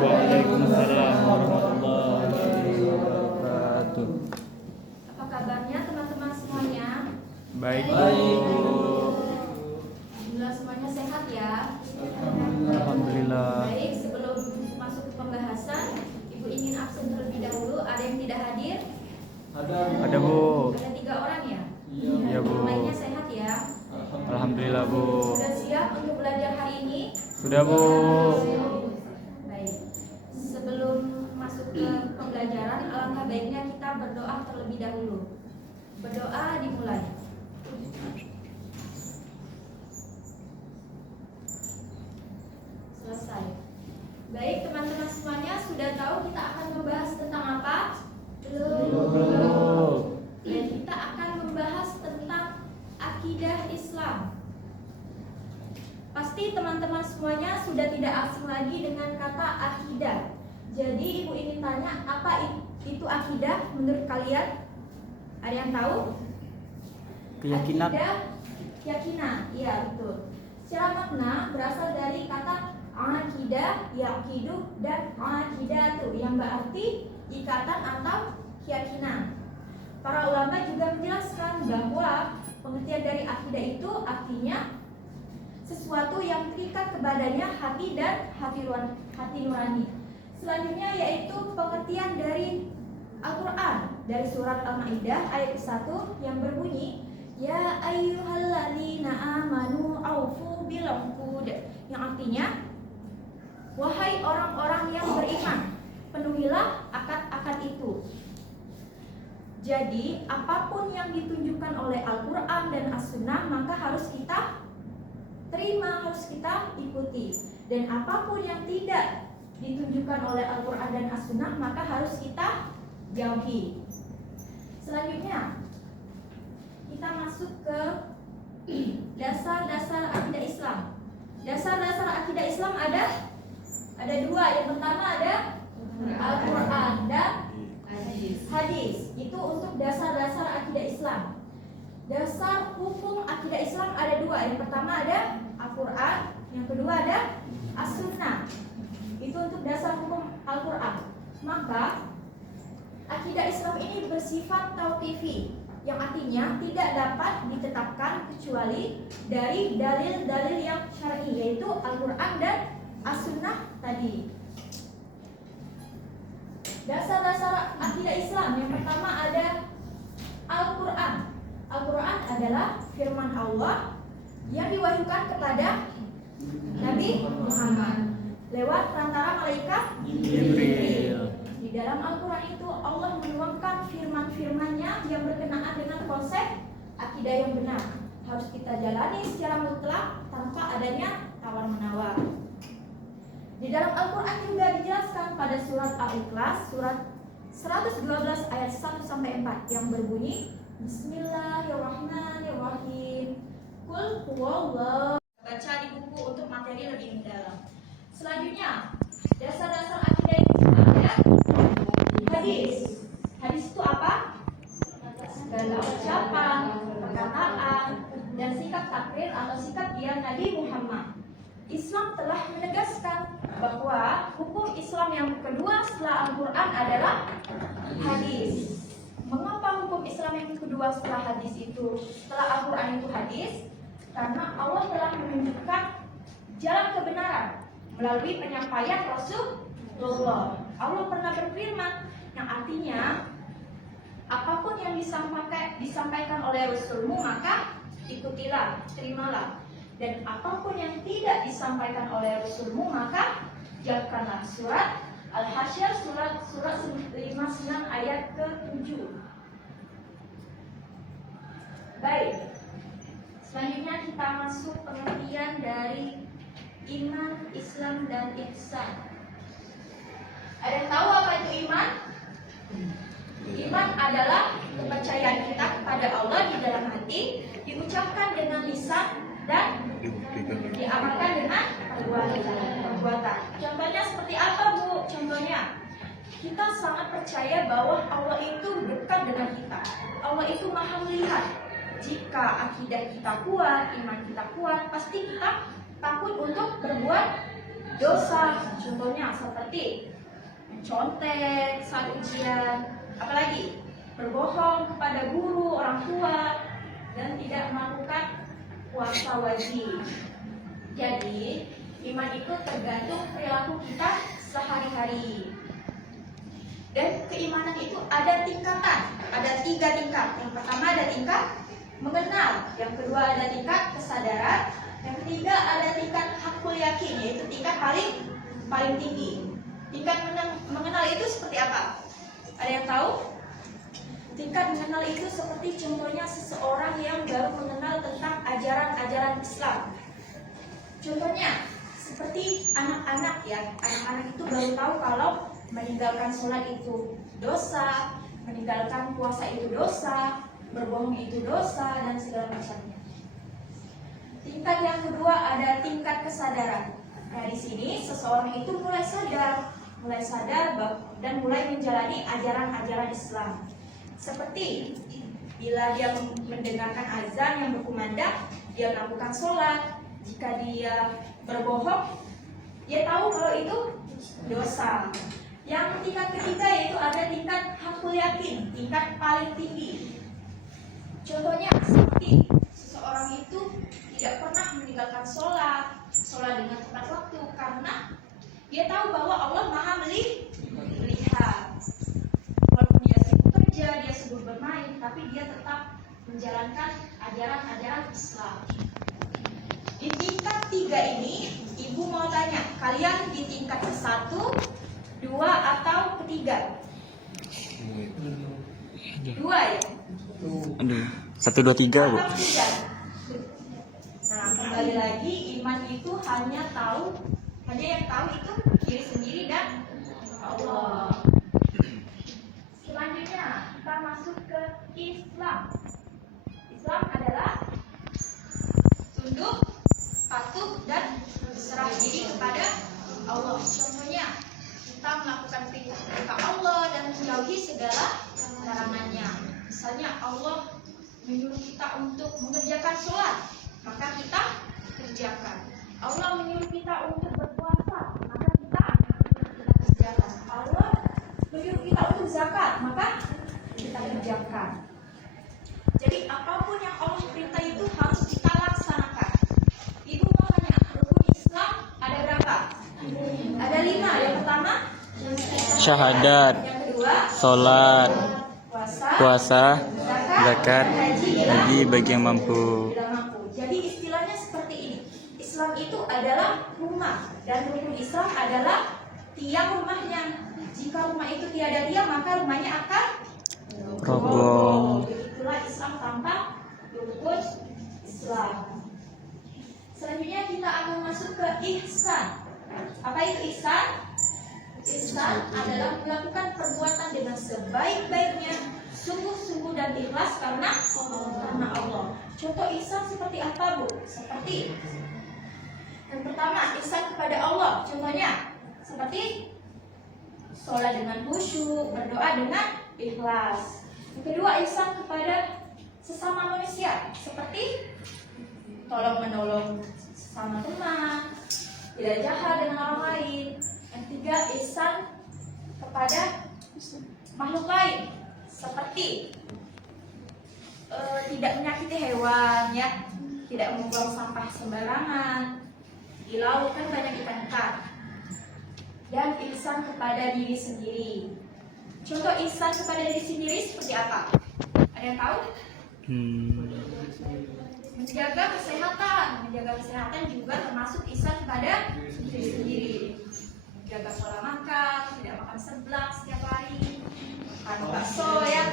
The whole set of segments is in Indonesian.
Waalaikumsalam warahmatullahi wabarakatuh. Apa kabarnya teman-teman semuanya? Baik, Bu. Alhamdulillah semuanya sehat ya. Alhamdulillah. Baik, sebelum masuk ke pembahasan, Ibu ingin absen terlebih dahulu. Ada yang tidak hadir? Ada, Bu. Ada 3 orang ya? Iya, Bu. Lainnya sehat ya? Alhamdulillah, Bu. Sudah siap untuk belajar hari ini? Sudah, Bu. Baik. Sebelum masuk ke pembelajaran, alangkah baiknya kita berdoa terlebih dahulu. Berdoa dimulai. Selesai. Baik, teman-teman semuanya sudah tahu kita akan membahas tentang apa? Belum. Dan kita akan membahas tentang akidah Islam. Pasti teman-teman semuanya sudah tidak asing lagi dengan kata akidah. Jadi Ibu ingin tanya, apa itu akidah menurut kalian? Ada yang tahu? Keyakinan. Akidah, keyakinan, iya betul. Secara makna berasal dari kata akidah, yakidu, dan akidatu yang berarti ikatan atau keyakinan. Para ulama juga menjelaskan bahwa pengertian dari akidah itu artinya sesuatu yang terikat kepadanya hati dan hati nurani. Selanjutnya yaitu pengertian dari Al-Quran dari surat Al-Maidah ayat 1 yang berbunyi Ya ayyuhalladzina amanu aufu bil uqud, yang artinya wahai orang-orang yang beriman, penuhilah akad-akad itu. Jadi apapun yang ditunjukkan oleh Al-Quran dan As-Sunnah maka harus kita terima, harus kita ikuti. Dan apapun yang tidak ditunjukkan oleh Al-Quran dan As-Sunnah maka harus kita jauhi. Selanjutnya kita masuk ke dasar-dasar akidah Islam. Dasar-dasar akidah Islam ada 2. Yang pertama ada Al-Quran dan hadis. Itu untuk dasar-dasar akidah Islam. Dasar hukum akidah Islam ada 2. Yang pertama ada Al-Quran, yang kedua ada As-Sunnah. Itu untuk dasar hukum Al-Quran. Maka akidah Islam ini bersifat tauqifi, yang artinya tidak dapat ditetapkan kecuali dari dalil-dalil yang syar'i, yaitu Al-Quran dan As-Sunnah tadi. Dasar-dasar akidah Islam yang pertama ada Al-Quran. Al-Quran adalah firman Allah yang diwahyukan kepada Nabi Muhammad lewat perantara malaikat Jibril. Di dalam Al-Quran itu Allah menuangkan firman-firmannya yang berkenaan dengan konsep akidah yang benar. Harus kita jalani secara mutlak tanpa adanya tawar-menawar. Di dalam Al-Quran juga dijelaskan pada surat Al-Ikhlas, surat 112 ayat 1-4 yang berbunyi Bismillahirrahmanirrahim. Qul huwallahu. Baca di buku untuk materi lebih mendalam. Selanjutnya, dasar-dasar akidah Islam ada hadis. Hadis itu apa? Segala ucapan, perkataan, dan sikap takrir atau sikap dia Nabi Muhammad. Islam telah menegaskan bahwa hukum Islam yang kedua setelah Al-Quran adalah hadis. Mengapa hukum Islam yang kedua setelah hadis itu, setelah Al-Quran itu hadis? Karena Allah telah menunjukkan jalan kebenaran melalui penyampaian Rasulullah. Allah pernah berfirman yang artinya apapun yang disampaikan oleh Rasulmu maka ikutilah, terimalah. Dan apapun yang tidak disampaikan oleh Rasulmu maka jauhkanlah. Surat Al-Hasyr surat 59 ayat ke-7. Baik. Selanjutnya kita masuk pengertian dari iman, Islam, dan ihsan. Ada yang tahu apa itu iman? Iman adalah kepercayaan kita kepada Allah di dalam hati, diucapkan dengan lisan dan diamalkan dengan perbuatan. Contohnya seperti apa, Bu? Contohnya, kita sangat percaya bahwa Allah itu dekat dengan kita. Allah itu maha melihat. Jika akidah kita kuat, iman kita kuat, pasti kita takut untuk berbuat dosa. Contohnya, seperti mencontek saat ujian, apalagi berbohong kepada guru, orang tua, dan tidak melakukan puasa wajib. Jadi, iman itu tergantung perilaku kita sehari-hari. Dan keimanan itu ada tingkatan, ada 3 tingkat. Yang pertama ada tingkat mengenal, yang kedua ada tingkat kesadaran, yang ketiga ada tingkat hakul yakin, yaitu tingkat paling tinggi. Tingkat mengenal itu seperti apa? Ada yang tahu? Tingkat mengenal itu seperti contohnya seseorang yang baru mengenal tentang ajaran-ajaran Islam. Contohnya seperti anak-anak ya, anak-anak itu baru tahu kalau meninggalkan sholat itu dosa, meninggalkan puasa itu dosa, berbohong itu dosa, dan segala macamnya. Tingkat yang kedua ada tingkat kesadaran. Nah, di sini seseorang itu mulai sadar dan mulai menjalani ajaran-ajaran Islam. Seperti bila dia mendengarkan azan yang berkumandang, dia melakukan sholat. Jika dia berbohong, dia tahu kalau itu dosa. Yang tingkat ketiga yaitu ada tingkat hakul yakin, tingkat paling tinggi. Contohnya seperti seseorang itu tidak pernah meninggalkan sholat dengan tepat waktu karena dia tahu bahwa Allah Maha melihat. Walaupun dia sibuk kerja, dia sibuk bermain, tapi dia tetap menjalankan ajaran-ajaran Islam. Di tingkat 3 ini, Ibu mau tanya, kalian di tingkat ke-1, 2, atau ketiga? 2 ya? Aduh, 1, 2, 3 Bu. Atau 3? Nah, kembali lagi, iman itu hanya yang tahu itu diri sendiri dan Allah. Selanjutnya, kita masuk ke Islam. Islam adalah tunduk, patuh, dan berserah diri kepada Allah. Contohnya, kita melakukan perintah Allah dan menjauhi segala larangannya. Misalnya Allah menyuruh kita untuk mengerjakan sholat, maka kita kerjakan. Allah menyuruh kita untuk berpuasa, maka kita kerjakan. Allah menyuruh kita untuk zakat, maka kita kerjakan. Jadi apapun yang Allah perintah itu harus kita laksanakan. Ibu mau tanya, rukun Islam ada berapa? Ada 5. Yang pertama Syahadat, yang kedua sholat, puasa, zakat, haji bagi yang mampu. Jadi istilahnya seperti ini. Islam itu adalah rumah, dan rukun Islam adalah tiang rumahnya. Jika rumah itu tiada tiang, maka rumahnya akan roboh. Itulah Islam tanpa rukun Islam. Selanjutnya kita akan masuk ke ihsan. Apa itu ihsan? Ihsan adalah melakukan perbuatan dengan sebaik-baiknya, sungguh-sungguh dan ikhlas karena Allah. Contoh ihsan seperti apa, Bu? Seperti yang pertama, ihsan kepada Allah. Contohnya seperti sholat dengan khusyuk, berdoa dengan ikhlas. Yang kedua, ihsan kepada sesama manusia, seperti tolong menolong sesama teman, tidak jahat dengan orang lain. Yang ketiga, ihsan kepada makhluk lain, seperti tidak menyakiti hewan, ya, tidak membuang sampah sembarangan. Di laut kan banyak ikan-ikan. Dan ihsan kepada diri sendiri. Contoh ihsan kepada diri sendiri seperti apa? Ada yang tahu? Menjaga kesehatan juga termasuk ihsan kepada diri sendiri. Jaga pola makan, tidak makan seblak setiap hari, makan bakso ya.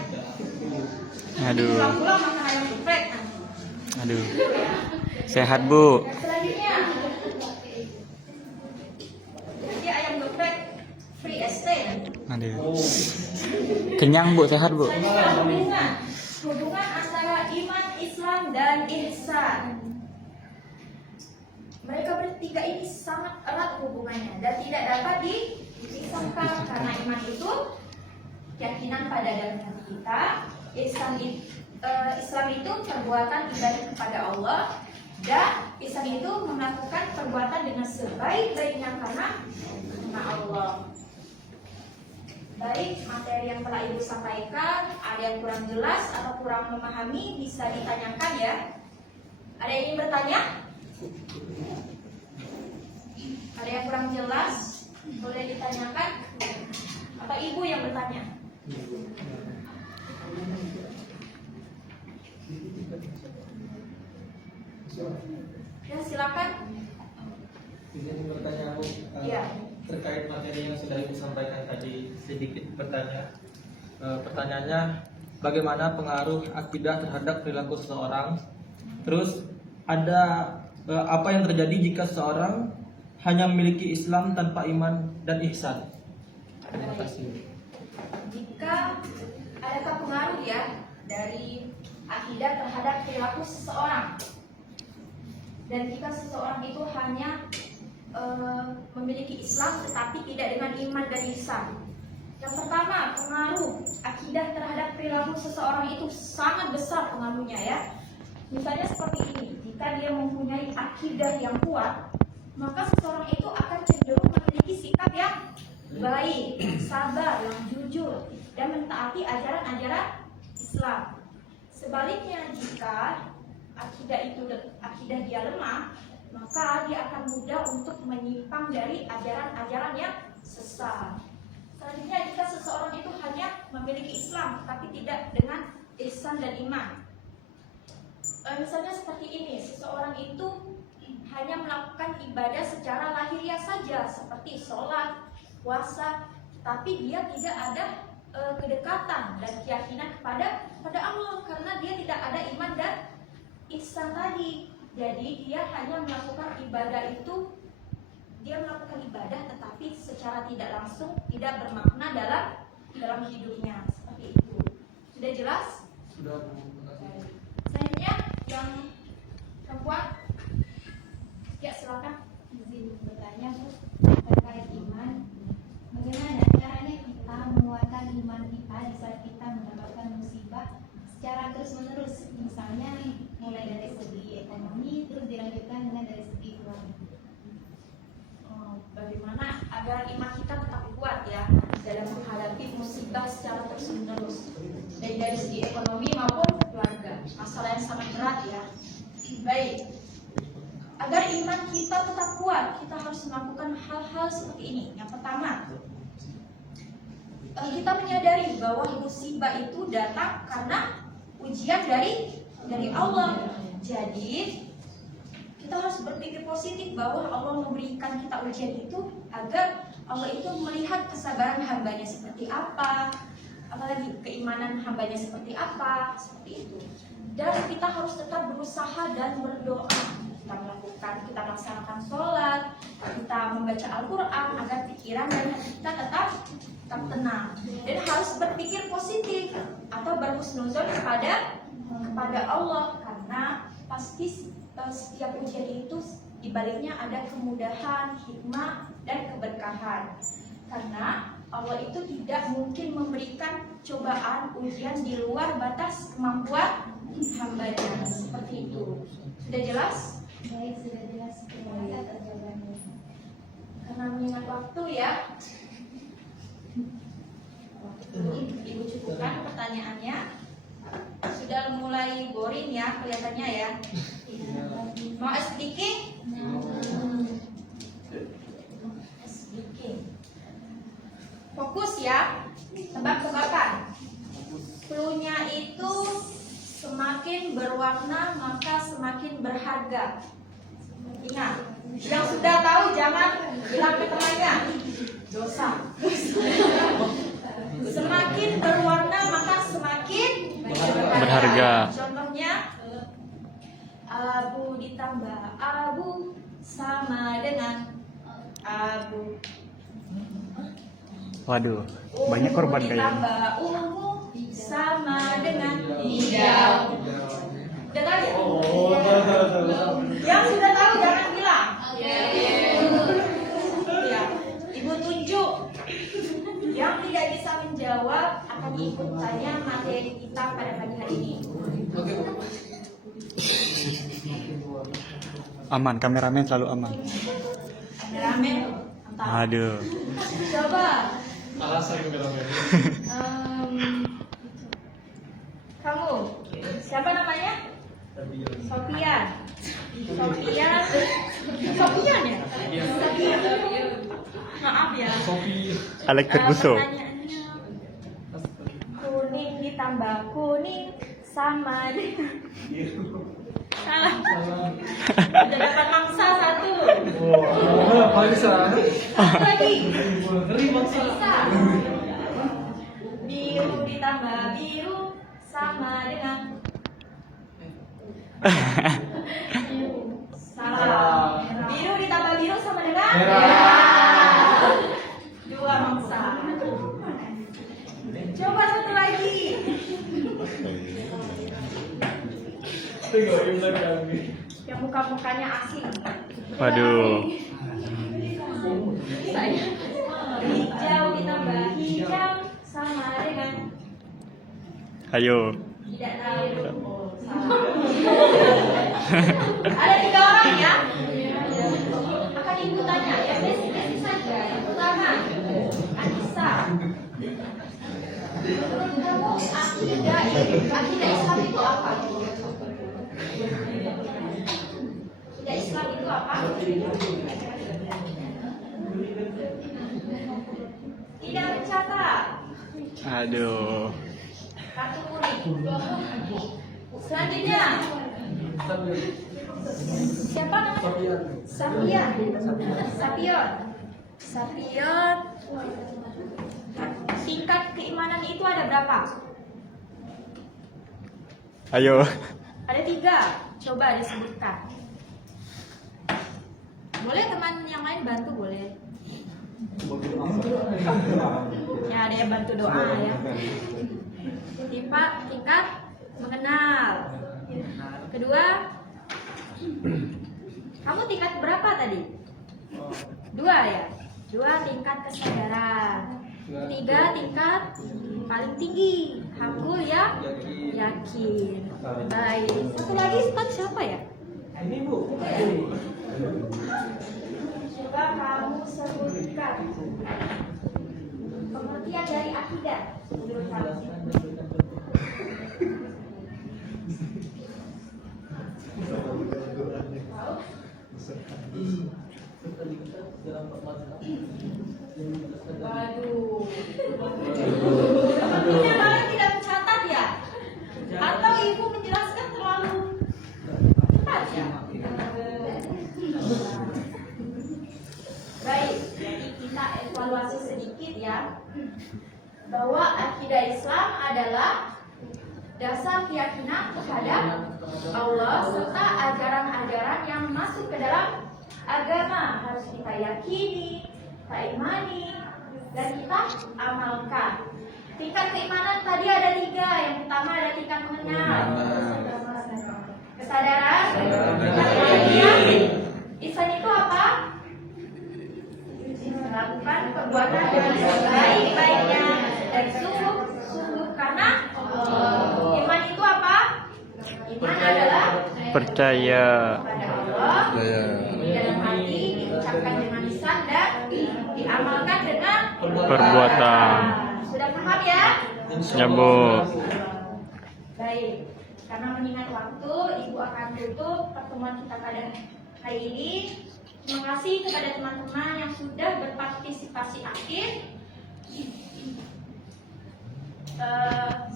Aduh. Pulang-pulang makan ayam geprek. Aduh. Sehat, Bu. Dan selanjutnya, jadi ayam geprek free ST. Aduh. Kenyang, Bu, sehat, Bu. Selanjutnya, hubungan antara iman, Islam, dan ihsan. Mereka bertiga ini sangat erat hubungannya dan tidak dapat dipisahkan karena iman itu keyakinan pada dalam hati kita. Islam itu perbuatan ibadah kepada Allah, dan ihsan itu melakukan perbuatan dengan sebaik-baiknya karena Allah. materi yang telah Ibu sampaikan ada yang kurang jelas atau kurang memahami bisa ditanyakan ya. Ada yang ingin bertanya? Ada yang kurang jelas? Boleh ditanyakan? Apa Ibu yang bertanya? Ya, silakan. Izin bertanya Bu, Iya. terkait materi yang sudah Ibu sampaikan tadi, sedikit bertanya. Pertanyaannya, bagaimana pengaruh akidah terhadap perilaku seseorang? Terus ada apa yang terjadi jika seseorang hanya memiliki Islam tanpa iman dan ihsan? Terima kasih. Jika adakah pengaruh ya dari akidah terhadap perilaku seseorang? Dan jika seseorang itu hanya memiliki Islam tetapi tidak dengan iman dan ihsan. Yang pertama, pengaruh akidah terhadap perilaku seseorang itu sangat besar pengaruhnya ya. Misalnya seperti ini, jika dia mempunyai akidah yang kuat, maka seseorang itu akan cenderung memiliki sikap yang baik, sabar, yang jujur, dan mentaati ajaran-ajaran Islam. Sebaliknya, jika akidah dia lemah, maka dia akan mudah untuk menyimpang dari ajaran-ajaran yang sesat. Selanjutnya, jika seseorang itu hanya memiliki Islam tapi tidak dengan ihsan dan iman. Misalnya seperti ini, seseorang itu hanya melakukan ibadah secara lahiriah saja seperti sholat, puasa, tapi dia tidak ada kedekatan dan keyakinan kepada Allah karena dia tidak ada iman dan ihsan tadi. Jadi dia hanya melakukan ibadah itu, dia melakukan ibadah tetapi secara tidak langsung tidak bermakna dalam hidupnya. Seperti itu. Sudah jelas? Sudah Bu. Selanjutnya yang perempuan, ya silakan. Izin bertanya Bu, terkait iman, bagaimana caranya kita menguatkan iman kita di saat kita mendapatkan musibah secara terus menerus, misalnya mulai dari segi ekonomi terus dilanjutkan dengan dari segi keluarga. Bagaimana agar iman kita tetap kuat ya dalam menghadapi musibah secara terus menerus, dari segi ekonomi maupun keluarga, masalah yang sangat berat ya. Baik, agar iman kita tetap kuat, kita harus melakukan hal-hal seperti ini. Yang pertama, kita menyadari bahwa musibah itu datang karena ujian dari Allah. Jadi kita harus berpikir positif bahwa Allah memberikan kita ujian itu agar Allah itu melihat kesabaran hambanya seperti apa, apalagi keimanan hambanya seperti apa, seperti itu. Dan kita harus tetap berusaha dan berdoa. Kita melaksanakan sholat, kita membaca Al-Quran agar pikiran dan hati kita tetap tenang. Dan harus berpikir positif atau berhusnuzon kepada Allah, karena pasti setiap ujian itu dibaliknya ada kemudahan, hikmah, dan keberkahan. Karena Allah itu tidak mungkin memberikan cobaan ujian di luar batas kemampuan hambanya. Seperti itu. Sudah jelas? Baik, sudah jelas. Terima kasih atas jawabannya. Karena mengingat waktu ya, Ibu cukupkan pertanyaannya. Sudah mulai boring ya kelihatannya ya. Mau sedikit? Sedikit. Fokus ya. Tebak-tebakan. Cluenya itu semakin berwarna maka semakin berharga. Ingat, yang sudah tahu jangan bilang ke temannya. Dosa. Semakin berwarna maka semakin Berharga. Contohnya, abu ditambah abu sama dengan abu. Waduh, banyak korban Ungu kayaknya. ditambah ungu sama dengan hijau. Udah tahu ya? Yang sudah tahu jangan bilang. Ya, Ibu tunjuk. Yang tidak bisa menjawab akan ikut tanya materi kita pada pagi hari ini. Aman, kameramen selalu aman. Kameramen, mantap. Aduh. Coba Alasan bilang ini. Kamu, siapa namanya? Sofian. Sofian. Sofian ya? Sofian. Maaf ya. Alex Ferguson. Pertanyaannya, kuning ditambah kuning sama dengan salah. Udah dapat mangsa satu. Apa bisa? Satu lagi. Ngeri maksa. Bisa. Biru ditambah biru sama dengan salah. Biru ditambah biru sama dengan Merah. dua mangsa. Coba satu lagi. Yang muka-mukanya asing. Waduh. Saya. Hijau ditambah hijau sama dengan Ayo. tidak tahu. Oh, salah. Ada 3 orang ya. Akan ibu tanya ya, basic saja. Yang pertama, Anissa. Menurut kamu akidah Islam itu apa? Akidah Islam itu apa? Tidak mencatat. Aduh. Kartu kuning. Selanjutnya, siapa? Sapion. Sapion. Sapion. Tingkat keimanan itu ada berapa? Ayo. Ada 3. Coba disebutkan. Boleh teman yang lain bantu, boleh. Ya, ada yang bantu doa ya. Tingkat mengenal. Kedua, kamu tingkat berapa tadi? 2 ya. 2 tingkat kesadaran. 3 tingkat paling tinggi. Hakul ya, yakin. Baik. Satu lagi Ustaz siapa ya? Ini Bu. Coba kamu sebutkan pengertian dari akidah menurut kamu. Waduh. Sepertinya kalian tidak mencatat ya? Atau ibu menjelaskan terlalu cepat ya? Baik, jadi kita evaluasi sedikit ya. Bahwa akidah Islam adalah dasar keyakinan terhadap Allah serta ajaran-ajaran yang masuk ke dalam agama harus kita yakini, kita imani, dan kita amalkan. Tingkat keimanan tadi ada 3. Yang pertama ada tingkat mengenal, kesadaran, keyakinan. Ihsan itu apa? Melakukan perbuatan dengan sebaik-baiknya dan sungguh-sungguh karena iman itu apa? Iman adalah Percaya. kepada Allah di dalam hati, diucapkan dengan lisan dan diamalkan dengan Perbuatan. Sudah paham ya? Ya, Bu. Baik, karena mengingat waktu, Ibu akan tutup pertemuan kita pada hari ini. Terima kasih kepada teman-teman yang sudah berpartisipasi aktif.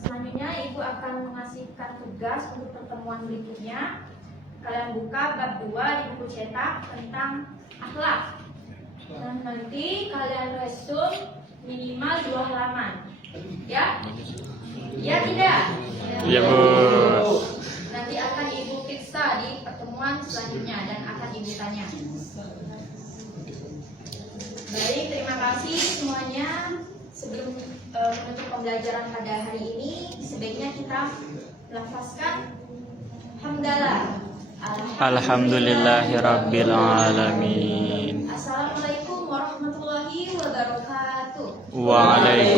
Selanjutnya Ibu akan mengasihkan tugas untuk pertemuan berikutnya. Kalian buka bab 2 di buku cetak tentang akhlak. Dan nanti kalian resume minimal 2 halaman. Ya? Ya tidak? Ya, Bu. Nanti akan Ibu periksa di pertemuan selanjutnya dan akan Ibu tanya. Baik, terima kasih semuanya. Sebelum menutup pembelajaran pada hari ini, sebaiknya kita lafazkan hamdalah. Alhamdulillahirabbil alamin. Assalamualaikum warahmatullahi wabarakatuh. Waalaikumsalam.